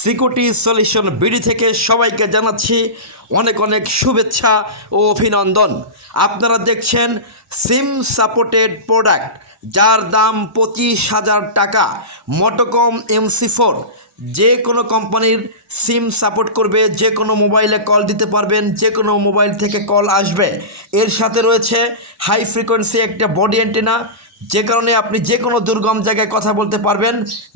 Security solution BD থেকে সবাইকে জানাচ্ছি অনেক অনেক শুভেচ্ছা ও অভিনন্দন। আপনারা দেখছেন সিম সাপোর্টেড প্রোডাক্ট, যার দাম 25,000 টাকা। মোটোকম MC4 যে কোনো কোম্পানির সিম সাপোর্ট করবে, যে কোনো মোবাইলে কল দিতে পারবেন, যে কোনো মোবাইল থেকে কল আসবে। এর সাথে রয়েছে হাই ফ্রিকোয়েন্সি একটা বডি অ্যান্টেনা, যে কারণে আপনি যে কোনো দুর্গম জায়গায় কথা বলতে পারবেন।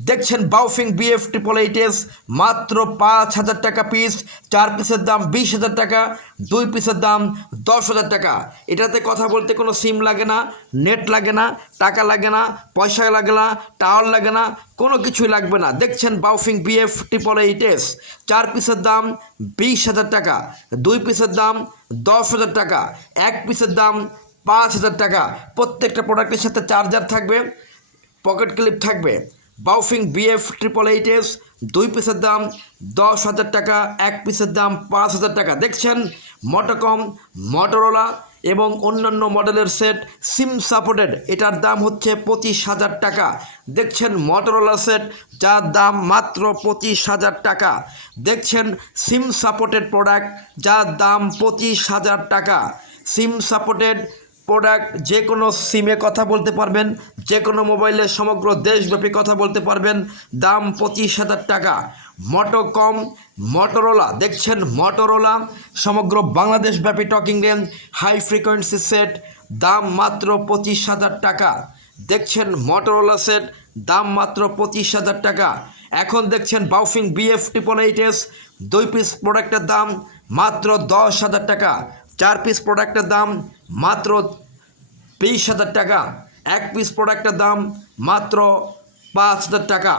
দেখছেন বাউফিং BF888 মাত্র 5,000 টাকা পিস। 4 পিসের দাম 20,000 টাকা, 2 পিসের দাম 10,000 টাকা। এটাতে কথা বলতে কোনো সিম লাগে না, নেট লাগে না, টাকা লাগে না, পয়সা লাগে না, টাওয়ার লাগে না, কোনো কিছুই লাগবে না। দেখছেন বাউফিং BF888 4 পিসের দাম 20,000 টাকা, 2 পিসের দাম 10,000 টাকা, 1 পিসের দাম 5,000 টাকা। প্রত্যেকটা প্রোডাক্টের সাথে চার্জার থাকবে, পকেট ক্লিপ থাকবে। বাউফিং BF888 2 পিসের দাম 10,000 টাকা, 1 পিসের দাম 5,000 টাকা। দেখছেন মোটোকম, মোটরোলা এবং অন্যান্য মডেলের সেট সিম সাপোর্টেড, এটার দাম হচ্ছে 25,000 টাকা। দেখছেন মোটরোলা সেট, যার দাম মাত্র 25,000 টাকা। দেখছেন সিম সাপোর্টেড প্রোডাক্ট, যার দাম 25,000 টাকা। সিম সাপোর্টেড প্রোডাক্ট, যে কোনো সিমে কথা বলতে পারবেন, যে কোনো মোবাইলে সমগ্র দেশব্যাপী কথা বলতে পারবেন। দাম 25,000 টাকা। মোটোকম, মোটরোলা, দেখছেন মোটরোলা সমগ্র বাংলাদেশব্যাপী talking range high frequency set, দাম মাত্র 25,000 টাকা। দেখছেন মোটরোলা সেট, দাম মাত্র 25,000 টাকা। এখন দেখছেন বাউফিং BF888 2 পিস প্রোডাক্টের দাম মাত্র 10,000 টাকা, 4 পিস প্রোডাক্টের দাম মাত্র 20,000 টাকা, 1 পিস প্রোডাক্টের দাম মাত্র 5,000 টাকা।